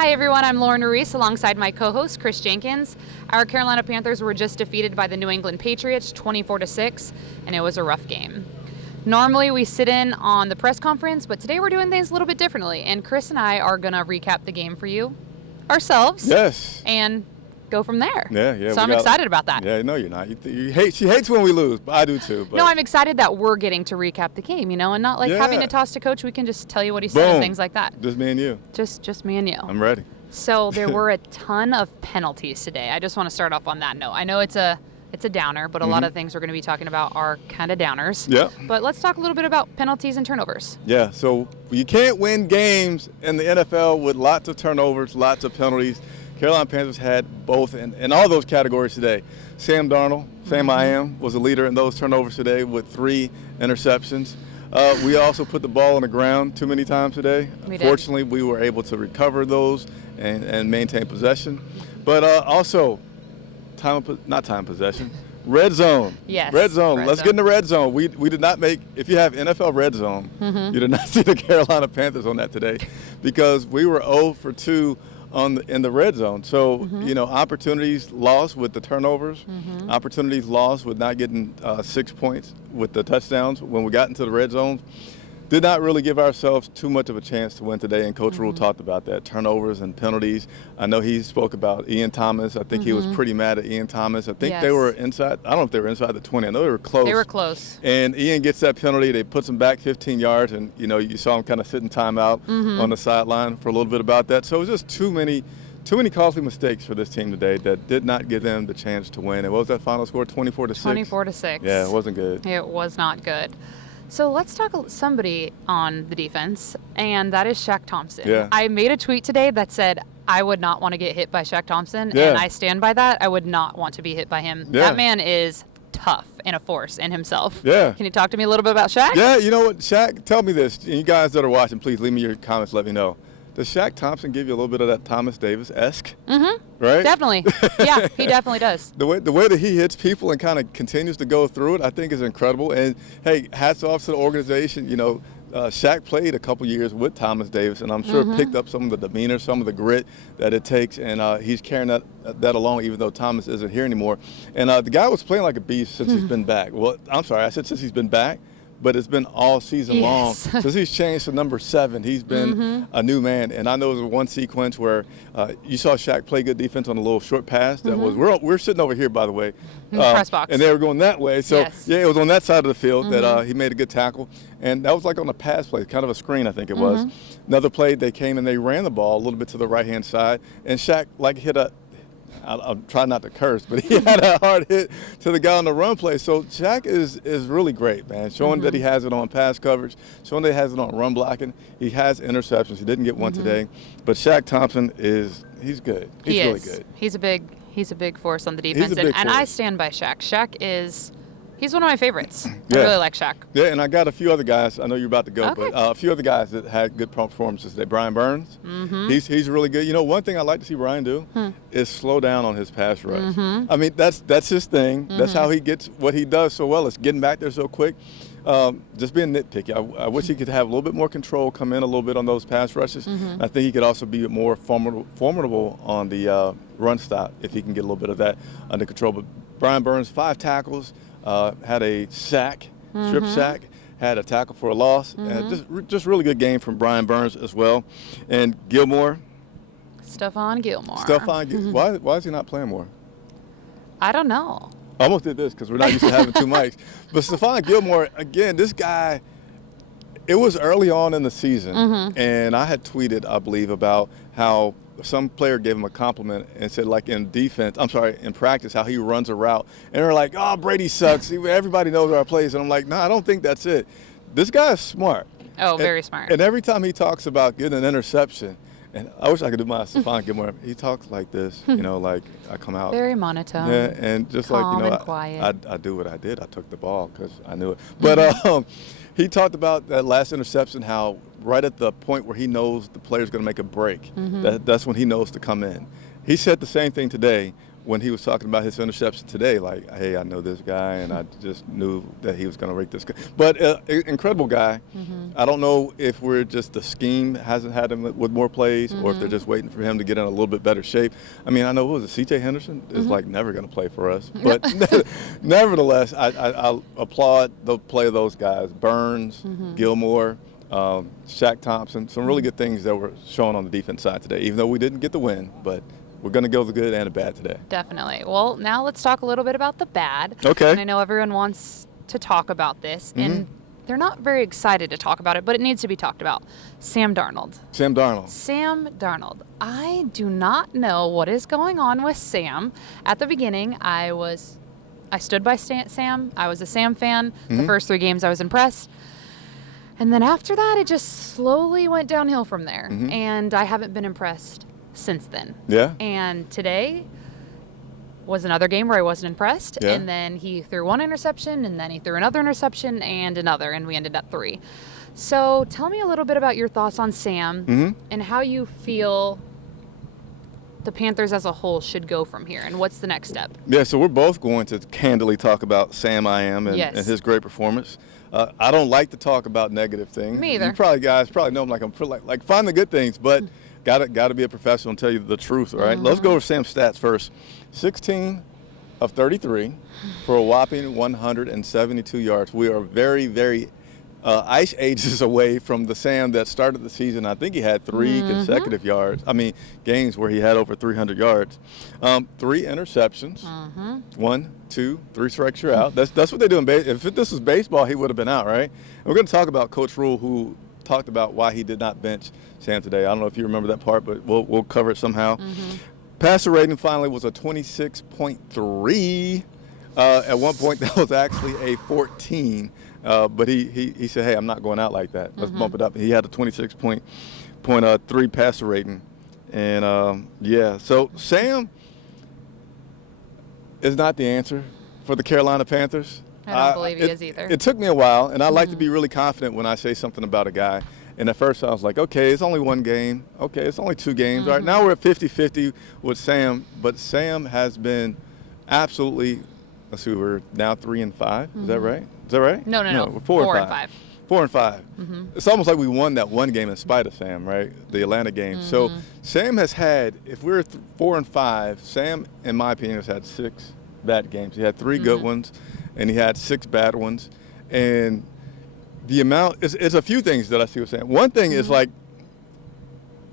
Hi everyone, I'm Lauren Ruiz alongside my co-host Chris Jenkins. Our Carolina Panthers were just defeated by the New England Patriots 24-6, and it was a rough game. Normally we sit in on the press conference, but today we're doing things a little bit differently, and Chris and I are going to recap the game for you ourselves. Yes. And go from there. Yeah. So I'm excited about that. Yeah, no, you're not. She hates when we lose, but I do too. But. No, I'm excited that we're getting to recap the game, and not like having to toss to coach. We can just tell you what he said and things like that. Just me and you. Just me and you. I'm ready. So there were a ton of penalties today. I just want to start off on that note. I know it's a downer, but a lot of things we're going to be talking about are kind of downers. Yeah. But let's talk a little bit about penalties and turnovers. Yeah, so you can't win games in the NFL with lots of turnovers, lots of penalties. Carolina Panthers had both in all those categories today. Sam Darnold, was a leader in those turnovers today with 3 interceptions. We also put the ball on the ground too many times today. Fortunately, we were able to recover those and maintain possession. But also, not time possession, red zone. Yes. Red zone. Let's get in the red zone. We did not make, if you have NFL red zone, you did not see the Carolina Panthers on that today because we were 0 for 2 in the red zone. So, opportunities lost with the turnovers, opportunities lost with not getting 6 points with the touchdowns when we got into the red zone. Did not really give ourselves too much of a chance to win today, and Coach Rule talked about that, turnovers and penalties. I know he spoke about Ian Thomas. I think he was pretty mad at Ian Thomas. I think they were inside. I don't know if they were inside the 20. I know they were close. They were close. And Ian gets that penalty. They puts him back 15 yards, and, you saw him kind of sitting timeout on the sideline for a little bit about that. So it was just too many costly mistakes for this team today that did not give them the chance to win. And what was that final score, 24-6? 24-6. Yeah, it wasn't good. It was not good. So let's talk somebody on the defense, and that is Shaq Thompson. Yeah. I made a tweet today that said I would not want to get hit by Shaq Thompson, Yeah. and I stand by that. I would not want to be hit by him. Yeah. That man is tough and a force in himself. Yeah. Can you talk to me a little bit about Shaq? Yeah, you know what, Shaq, tell me this. You guys that are watching, please leave me your comments, let me know. Does Shaq Thompson give you a little bit of that Thomas Davis-esque? Right? Definitely. Yeah, he definitely does. The way that he hits people and kind of continues to go through it, I think is incredible. And, hey, hats off to the organization. Shaq played a couple years with Thomas Davis, and I'm sure picked up some of the demeanor, some of the grit that it takes, and he's carrying that along even though Thomas isn't here anymore. And the guy was playing like a beast since he's been back. Well, I'm sorry, I said since he's been back. But it's been all season long. Since he's changed to number 7, he's been a new man. And I know there was one sequence where you saw Shaq play good defense on a little short pass. That was we're sitting over here, by the way. In the press box. And they were going that way. So, it was on that side of the field that he made a good tackle. And that was like on a pass play, kind of a screen, I think it was. Another play, they came and they ran the ball a little bit to the right-hand side. And Shaq hit I'm trying not to curse, but he had a hard hit to the guy on the run play. So Shaq is really great, man, showing that he has it on pass coverage, showing that he has it on run blocking. He has interceptions. He didn't get one today. But Shaq Thompson he's good. He's really good. He's a big force on the defense. And I stand by Shaq. He's one of my favorites. I really like Shaq. Yeah, and I got a few other guys. I know you're about to go, but a few other guys that had good performances today. Brian Burns, he's really good. One thing I like to see Brian do is slow down on his pass rush. I mean, that's his thing. That's how he gets what he does so well. It's getting back there so quick. Just being nitpicky. I wish he could have a little bit more control, come in a little bit on those pass rushes. I think he could also be more formidable on the run stop if he can get a little bit of that under control. But Brian Burns, 5 tackles. Had a sack, strip sack, had a tackle for a loss. Just really good game from Brian Burns as well. And Gilmore. Stephon Gilmore. Why is he not playing more? I don't know. I almost did this because we're not used to having 2 mics. But Stephon Gilmore, again, this guy, it was early on in the season. And I had tweeted, I believe, about how some player gave him a compliment and said, like in practice, how he runs a route. And they're like, oh, Brady sucks. Everybody knows our plays. And I'm like, no, I don't think that's it. This guy is smart. Oh, very smart. And every time he talks about getting an interception, and I wish I could do my Stephon Gilmore, he talks like this, like I come out. Very monotone. Yeah, and just calm like, and quiet. I do what I did. I took the ball because I knew it. But he talked about that last interception, how right at the point where he knows the player's going to make a break, that's when he knows to come in. He said the same thing today when he was talking about his interception today, like, hey, I know this guy, and I just knew that he was going to rake this guy. But incredible guy. I don't know if we're just the scheme hasn't had him with more plays, or if they're just waiting for him to get in a little bit better shape. I mean, I know, what was it, C.J. Henderson is like never going to play for us. But nevertheless, I applaud the play of those guys. Burns, Gilmore, Shaq Thompson, some really good things that were shown on the defense side today, even though we didn't get the win. But we're going to go the good and the bad today. Definitely. Well, now let's talk a little bit about the bad. Okay. And I know everyone wants to talk about this, and they're not very excited to talk about it, but it needs to be talked about. Sam Darnold. Sam Darnold. Sam Darnold. I do not know what is going on with Sam. At the beginning, I stood by Sam. I was a Sam fan. The first 3 games I was impressed. And then after that, it just slowly went downhill from there. And I haven't been impressed since then. Yeah. And today was another game where I wasn't impressed. Yeah. And then he threw 1 interception, and then he threw another interception and another, and we ended at 3. So tell me a little bit about your thoughts on Sam and how you feel the Panthers as a whole should go from here, and what's the next step? Yeah, so we're both going to candidly talk about Sam and his great performance. I don't like to talk about negative things. Me either. You guys probably know I'm like find the good things, but gotta be a professional and tell you the truth, all right? Let's go over Sam's stats first. 16 of 33 for a whopping 172 yards. We are very, very ice ages away from the Sam that started the season. I think he had 3 consecutive games where he had over 300 yards. 3 interceptions. 1, 2, 3 strikes, you're out. That's what they do in baseball. If this was baseball, he would have been out, right? And we're going to talk about Coach Rule, who talked about why he did not bench Sam today. I don't know if you remember that part, but we'll cover it somehow. Passer rating finally was a 26.3. At one point, that was actually a 14. But he said, hey, I'm not going out like that. Let's bump it up. He had a 26.3 passer rating. And, so Sam is not the answer for the Carolina Panthers. I don't believe he is either. It took me a while, and I like to be really confident when I say something about a guy. And at first I was like, okay, it's only 1 game. Okay, it's only 2 games. All right, now we're at 50-50 with Sam. But Sam has been absolutely, let's see, we're now 3-5. Is that right? Is that right? No. We're 4 and 5. 4 and 5. It's almost like we won that 1 game in spite of Sam, right? The Atlanta game. So Sam has had, if we're 4 and 5, Sam, in my opinion, has had 6 bad games. He had 3 good ones, and he had 6 bad ones. And the amount, it's a few things that I see with Sam. One thing is, like,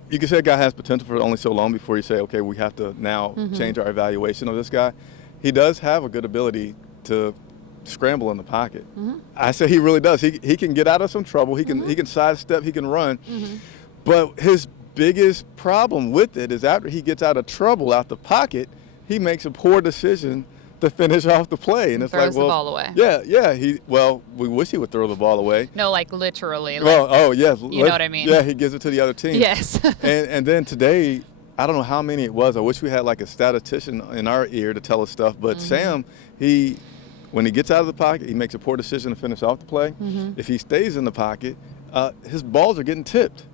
you can say a guy has potential for only so long before you say, okay, we have to now change our evaluation of this guy. He does have a good ability to scramble in the pocket. I say he really does. He can get out of some trouble. He can sidestep. He can run. But his biggest problem with it is after he gets out of trouble out the pocket, he makes a poor decision to finish off the play, and it's throws like, well, the ball away. Yeah. We wish he would throw the ball away. No, like literally. Yes. You know what I mean? Yeah, he gives it to the other team. Yes. and then today, I don't know how many it was. I wish we had like a statistician in our ear to tell us stuff. But Sam, when he gets out of the pocket, he makes a poor decision to finish off the play. If he stays in the pocket, his balls are getting tipped.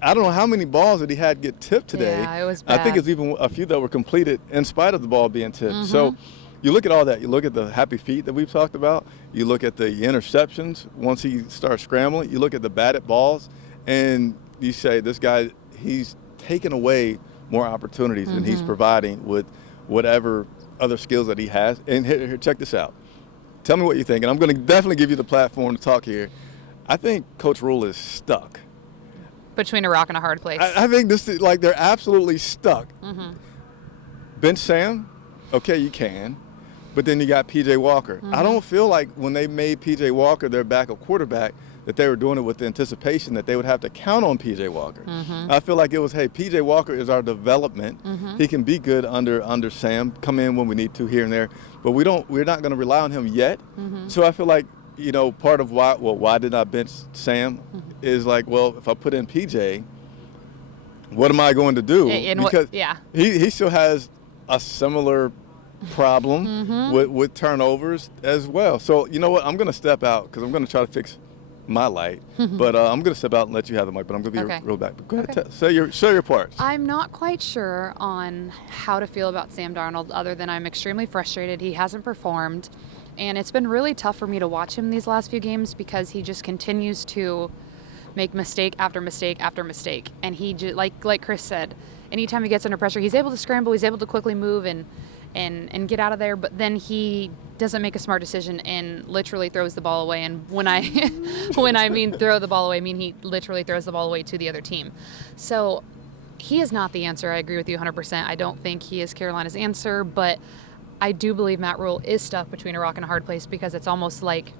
I don't know how many balls that he had get tipped today. Yeah, it was bad. I think it's even a few that were completed in spite of the ball being tipped. So you look at all that. You look at the happy feet that we've talked about. You look at the interceptions once he starts scrambling. You look at the batted balls, and you say, this guy, he's taken away more opportunities than he's providing with whatever other skills that he has. And here, check this out. Tell me what you think. And I'm going to definitely give you the platform to talk here. I think Coach Rule is stuck. Between a rock and a hard place. I think this is like they're absolutely stuck. Bench Sam, okay, you can. But then you got P.J. Walker. I don't feel like when they made P.J. Walker their backup quarterback that they were doing it with the anticipation that they would have to count on P.J. Walker. I feel like it was, hey, P.J. Walker is our development. He can be good under Sam, come in when we need to here and there. But we're not going to rely on him yet. So I feel like, part of why did I bench Sam is like, well, if I put in P.J., what am I going to do? Because he still has a similar problem with turnovers as well. So you know what? I'm going to step out because I'm going to try to fix my light. But I'm going to step out and let you have the mic, but I'm going to be real back. But go ahead, say your parts. I'm not quite sure on how to feel about Sam Darnold other than I'm extremely frustrated. He hasn't performed, and it's been really tough for me to watch him these last few games because he just continues to make mistake after mistake after mistake. And he, like Chris said, anytime he gets under pressure, he's able to scramble, he's able to quickly move and get out of there, but then he doesn't make a smart decision and literally throws the ball away. And when I mean throw the ball away, I mean he literally throws the ball away to the other team. So he is not the answer. I agree with you 100%. I don't think he is Carolina's answer, but I do believe Matt Rule is stuck between a rock and a hard place because it's almost like,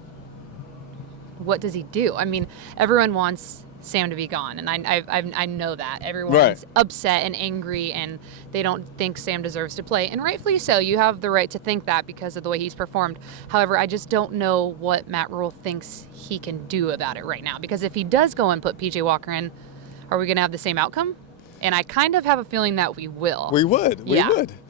what does he do? I mean, everyone wants Sam to be gone, and I know that everyone's upset and angry, and they don't think Sam deserves to play, and rightfully so. You have the right to think that because of the way he's performed. However, I just don't know what Matt Rule thinks he can do about it right now, because if he does go and put PJ Walker in, are we going to have the same outcome? And I kind of have a feeling that we will. We would.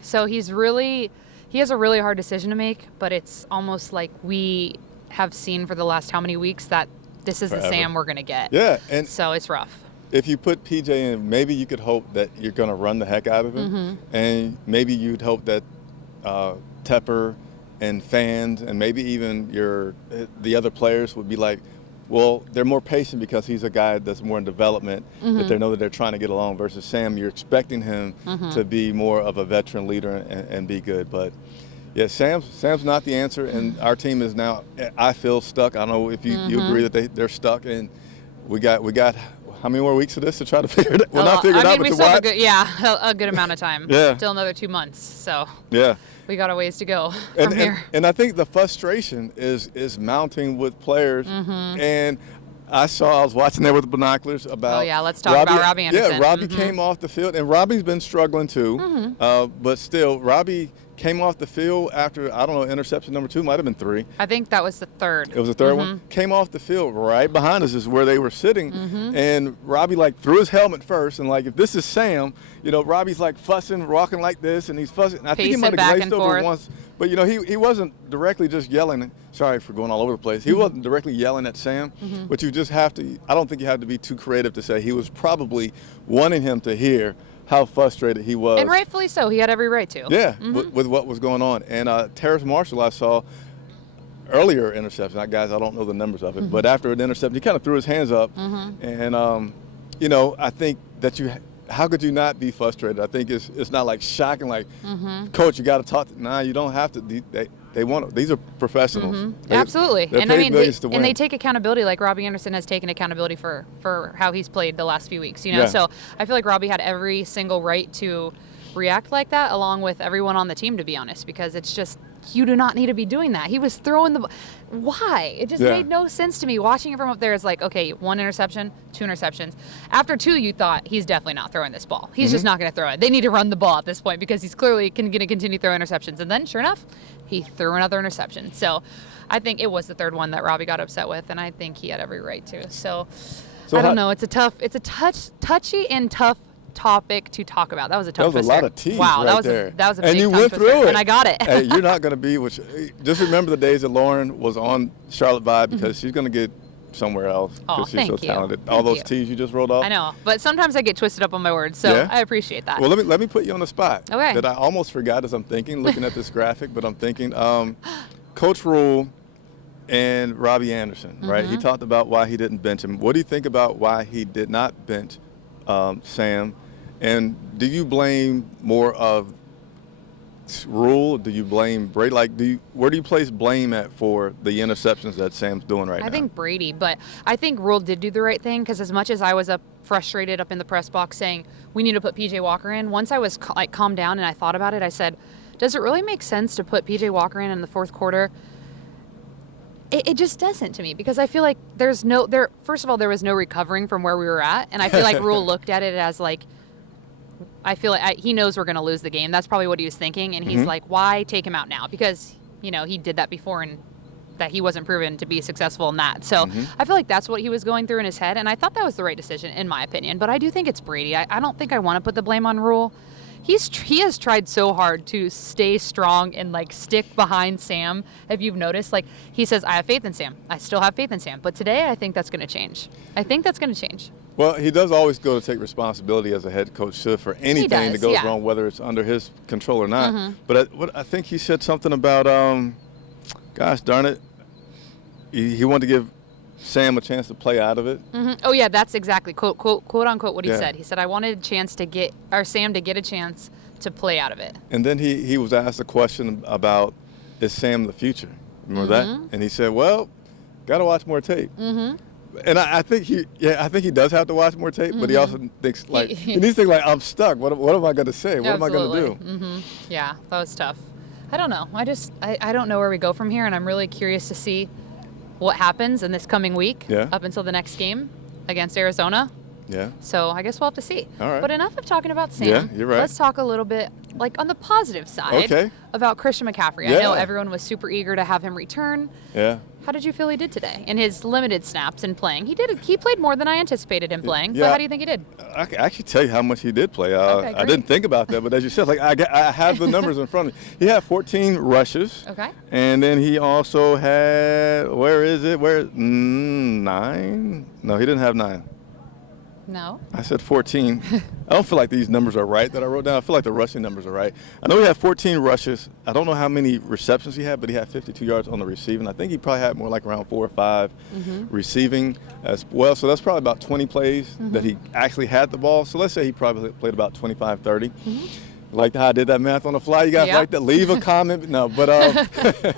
So he has a really hard decision to make, but it's almost like we have seen for the last how many weeks that this is the Sam we're going to get. Yeah. And so it's rough. If you put PJ in, maybe you could hope that you're going to run the heck out of him. And maybe you'd hope that Tepper and fans and maybe even the other players would be like, well, they're more patient because he's a guy that's more in development, that they know that they're trying to get along, versus Sam, you're expecting him to be more of a veteran leader and be good. But yeah, Sam's not the answer, and our team is now, I feel, stuck. I don't know if you agree that they're stuck, and we got how many more weeks of this to try to figure it out? Well, not figure it out, but to watch. A good amount of time. Still another 2 months, so we got a ways to go from here. And I think the frustration is mounting with players, and I was watching there with the binoculars about. Oh yeah, let's talk about Robby Anderson. Yeah, Robby came off the field, and Robby's been struggling too. But still, Robby came off the field after, I don't know, interception number 2, might have been 3. I think that was the third. It was the third one? Came off the field right behind us is where they were sitting. And Robby threw his helmet first, and if this is Sam, Robby's fussing, rocking like this, and he's fussing. And I think he might have glazed over once. But he wasn't directly just yelling. Sorry for going all over the place. He wasn't directly yelling at Sam, but you just have to, I don't think you have to be too creative to say he was probably wanting him to hear how frustrated he was. And rightfully so. He had every right to. Yeah, with what was going on. And Terrace Marshall, I saw earlier interception. Guys, I don't know the numbers of it, but after an interception, he kind of threw his hands up. And, I think that how could you not be frustrated? I think it's not shocking, Coach, you got to talk. Nah, you don't have to. They want. These are professionals. Absolutely. And I mean, they take accountability, like Robby Anderson has taken accountability for how he's played the last few weeks. So I feel like Robby had every single right to react like that, along with everyone on the team, to be honest, because it's just, you do not need to be doing that. He was throwing why? It just made no sense to me. Watching it from up there is okay, 1 interception, 2 interceptions. After 2, you thought, he's definitely not throwing this ball. He's just not going to throw it. They need to run the ball at this point because he's clearly going to continue throwing interceptions. And then, sure enough, he threw another interception. So I think it was the third one that Robby got upset with, and I think he had every right to. So I don't know. It's a touchy and tough topic to talk about. That was a tongue twister. That was a lot of tease. Wow, right that was a big and you tongue went twister, through it, and I got it. Hey, you're not going to be just remember the days that Lauren was on Charlotte Vibe, because she's going to get somewhere else because she's so talented. All those T's you just rolled off. I know, but sometimes I get twisted up on my words, so I appreciate that. Well, let me put you on the spot. Okay. That I almost forgot as I'm looking at this graphic, but I'm thinking, Coach Rule and Robby Anderson, right? He talked about why he didn't bench him. What do you think about why he did not bench Sam? And do you blame more of Rule? Do you blame Brady? Where do you place blame at for the interceptions that Sam's doing right now? I think Brady, but I think Rule did do the right thing, because as much as I was frustrated up in the press box saying we need to put PJ Walker in, once I was calmed down and I thought about it, I said, does it really make sense to put PJ Walker in the fourth quarter? It just doesn't to me, because I feel like first of all, there was no recovering from where we were at, and I feel like Rule looked at it as I feel like he knows we're going to lose the game. That's probably what he was thinking. And he's like, why take him out now? Because, he did that before, and that he wasn't proven to be successful in that. So I feel like that's what he was going through in his head. And I thought that was the right decision, in my opinion. But I do think it's Brady. I don't think I want to put the blame on Rule, he has tried so hard to stay strong and like stick behind Sam. If you've noticed, like he says, I have faith in Sam. I still have faith in Sam. But today, I think that's going to change. Well, he does always go to take responsibility as a head coach should for anything that goes wrong, whether it's under his control or not. But I think he said something about, gosh darn it, he wanted to give Sam a chance to play out of it. Oh yeah, that's exactly quote unquote what he said. He said, I wanted a chance to get Sam to get a chance to play out of it. And then he was asked a question about, is Sam the future? Remember that? And he said, well, got to watch more tape. And I think he does have to watch more tape, but he also thinks like he needs to think like, I'm stuck. What am I going to say? What am I going to do? Yeah, that was tough. I don't know. I don't know where we go from here, and I'm really curious to see what happens in this coming week up until the next game against Arizona. Yeah. So I guess we'll have to see. All right. But enough of talking about Sam. Yeah, you're right. Let's talk a little bit, like on the positive side, about Christian McCaffrey. I know everyone was super eager to have him return. Yeah. How did you feel he did today in his limited snaps and playing? He played more than I anticipated him playing. But how do you think he did? I can actually tell you how much he did play. I didn't think about that, but as you said, like I have the numbers in front of me. He had 14 rushes. Okay. And then he also had 9? No, he didn't have 9. No. I said 14. I don't feel like these numbers are right that I wrote down. I feel like the rushing numbers are right. I know he had 14 rushes. I don't know how many receptions he had, but he had 52 yards on the receiving. I think he probably had more like around 4 or 5 receiving as well. So that's probably about 20 plays that he actually had the ball. So let's say he probably played about 25, 30. Like how I did that math on the fly. You guys like that? Leave a comment. No, but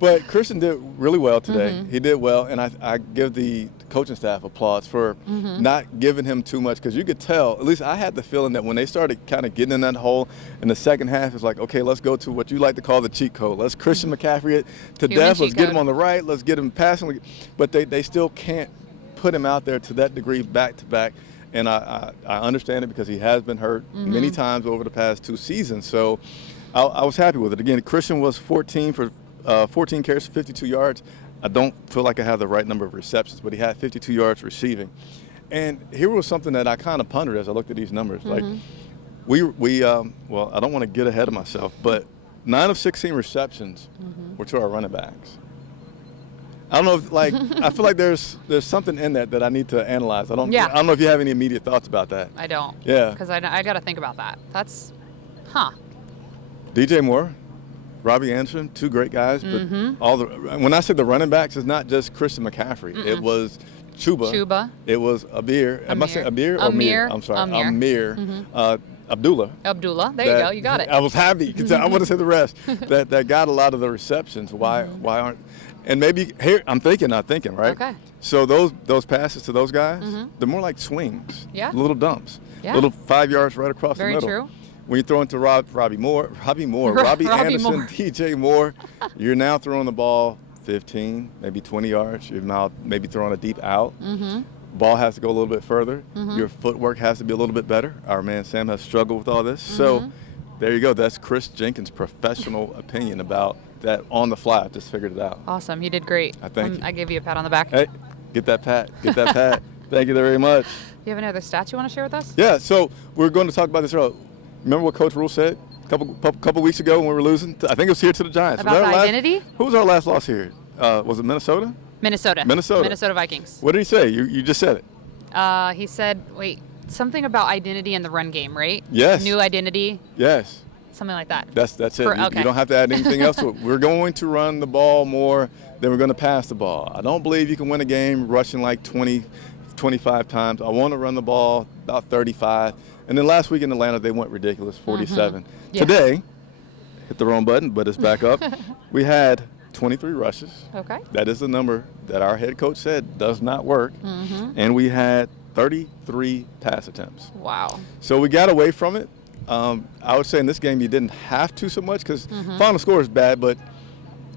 but Christian did really well today. He did well, and I give the coaching staff applause for not giving him too much, because you could tell, at least I had the feeling that when they started kind of getting in that hole in the second half, it's like, okay, let's go to what you like to call the cheat code. Let's Christian McCaffrey it to death. Let's get him on the right. Let's get him passing. But they still can't put him out there to that degree back to back. And I understand it because he has been hurt many times over the past 2 seasons. So I was happy with it. Again, Christian was 14 carries for 52 yards. I don't feel like I have the right number of receptions, but he had 52 yards receiving. And here was something that I kind of pondered as I looked at these numbers. Like well, I don't want to get ahead of myself, but 9 of 16 receptions were to our running backs. I don't know if, I feel like there's something in that I need to analyze. I don't know if you have any immediate thoughts about that. I don't. Yeah. Because I got to think about that. That's, DJ Moore, Robby Anderson, 2 great guys, but when I said the running backs, it's not just Christian McCaffrey. It was Chuba. It was Abir. Am I saying Abir? Amir. I'm sorry. Amir. Abdullah. There you go. You got it. I was happy. I want to say the rest. that got a lot of the receptions. Why aren't? And maybe here I'm not thinking, right? Okay. So those passes to those guys, they're more like swings. Yeah. Little dumps. Yeah. Little 5 yards right across the middle. Very true. When you're throwing to Robby Anderson, DJ Moore, you're now throwing the ball 15, maybe 20 yards. You're now maybe throwing a deep out. Ball has to go a little bit further. Your footwork has to be a little bit better. Our man Sam has struggled with all this. So there you go. That's Chris Jenkins' professional opinion about that on the fly. I just figured it out. Awesome. You did great. I thank you. I gave you a pat on the back. Hey, get that pat. Thank you very much. Do you have any other stats you want to share with us? Yeah, so we're going to talk about this earlier. Remember what Coach Ruiz said a couple weeks ago when we were losing? I think it was here to the Giants. About the identity? Who was our last loss here? Was it Minnesota? Minnesota Vikings. What did he say? You just said it. He said, something about identity in the run game, right? Yes. New identity. Yes. Something like that. That's it. You don't have to add anything else to it. We're going to run the ball more than we're going to pass the ball. I don't believe you can win a game rushing like 20, 25 times. I want to run the ball about 35. And then last week in Atlanta, they went ridiculous, 47. Yeah. Today, hit the wrong button, but it's back up. We had 23 rushes. Okay. That is the number that our head coach said does not work. And we had 33 pass attempts. Wow. So we got away from it. I would say in this game you didn't have to so much because final score is bad, but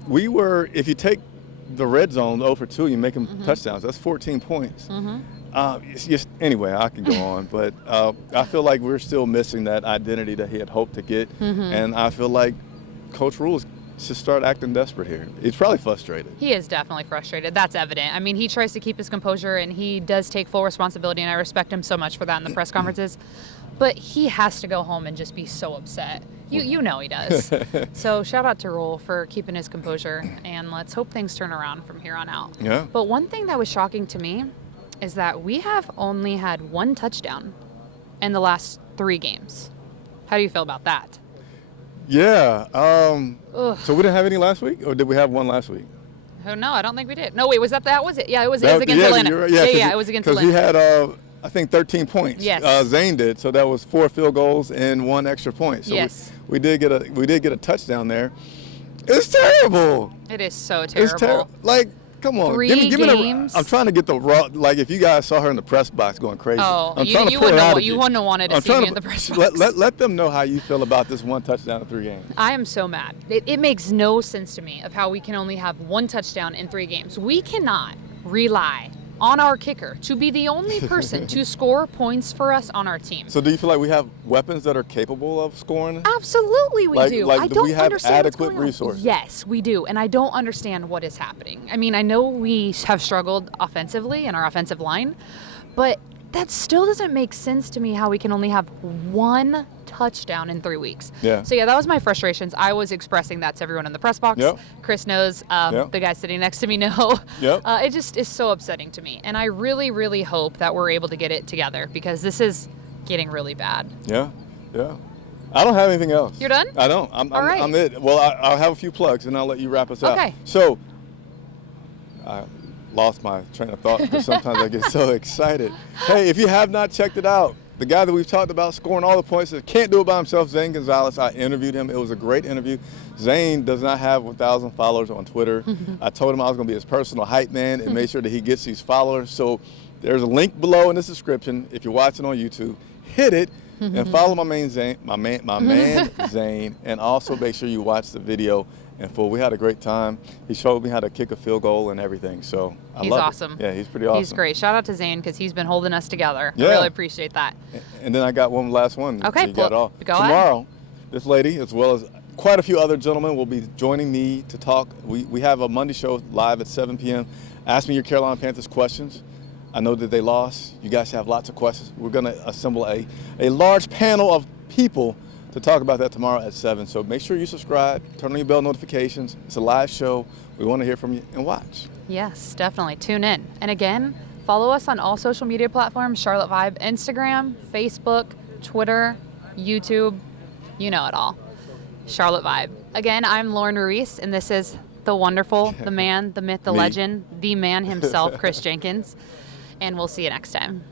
we were, if you take the red zone 0 for 2, you make them touchdowns, that's 14 points. Anyway, I can go on, but I feel like we're still missing that identity that he had hoped to get, and I feel like Coach Ruiz should start acting desperate here. He's probably frustrated. He is definitely frustrated. That's evident. I mean, he tries to keep his composure, and he does take full responsibility, and I respect him so much for that in the press conferences. but he has to go home and just be so upset. You know he does. So shout out to Roll for keeping his composure, and let's hope things turn around from here on out. Yeah. But one thing that was shocking to me is that we have only had one touchdown in the last 3 games. How do you feel about that? Yeah. So we didn't have any last week, or did we have one last week? Oh, no, I don't think we did. No, wait, was that was it? Yeah, it was against Atlanta. Right. Yeah, it was against Atlanta. Because he had, I think, 13 points. Yes. Zane did, so that was 4 field goals and 1 extra point. So yes. we did get a touchdown there. It's terrible. It is so terrible. It's terrible. Like, come on. 3 give me games. I'm trying to get the raw. Like, if you guys saw her in the press box going crazy. Oh, I'm you trying to wouldn't have wanted to see me in the press box. Let them know how you feel about this 1 touchdown in 3 games. I am so mad. It makes no sense to me of how we can only have 1 touchdown in 3 games. We cannot rely on our kicker to be the only person to score points for us on our team. So do you feel like we have weapons that are capable of scoring? Absolutely we do. Like, I do don't we have understand adequate what's going on. resources? Yes, we do. And I don't understand what is happening. I mean, I know we have struggled offensively in our offensive line, but that still doesn't make sense to me how we can only have 1 touchdown in 3 weeks. Yeah. So, yeah, that was my frustrations. I was expressing that to everyone in the press box. Yep. Chris knows. Yep. The guy sitting next to me know. Yep. It just is so upsetting to me. And I really, really hope that we're able to get it together because this is getting really bad. Yeah. I don't have anything else. You're done? I don't. I'm right. I'm it. Well, I'll have a few plugs, and I'll let you wrap us out. Okay. So, I lost my train of thought because sometimes I get so excited. Hey, if you have not checked it out, the guy that we've talked about scoring all the points that can't do it by himself, Zane Gonzalez, I interviewed him. It was a great interview. Zane does not have 1,000 followers on Twitter. I told him I was going to be his personal hype man and make sure that he gets these followers. So there's a link below in the description. If you're watching on YouTube, hit it and follow my man Zane, and also make sure you watch the video in full. We had a great time. He showed me how to kick a field goal and everything. So he's awesome. Yeah, he's pretty awesome. He's great. Shout out to Zane because he's been holding us together. Yeah. I really appreciate that. And then I got one last one. Okay, you got it all. go Tomorrow, this lady, as well as quite a few other gentlemen, will be joining me to talk. We have a Monday show live at 7 p.m. Ask me your Carolina Panthers questions. I know that they lost. You guys have lots of questions. We're going to assemble a large panel of people to talk about that tomorrow at 7. So make sure you subscribe, turn on your bell notifications. It's a live show. We want to hear from you and watch. Yes, definitely. Tune in. And again, follow us on all social media platforms, Charlotte Vibe, Instagram, Facebook, Twitter, YouTube. You know it all. Charlotte Vibe. Again, I'm Lauren Ruiz, and this is the wonderful, the man, the myth, the legend, the man himself, Chris Jenkins. And we'll see you next time.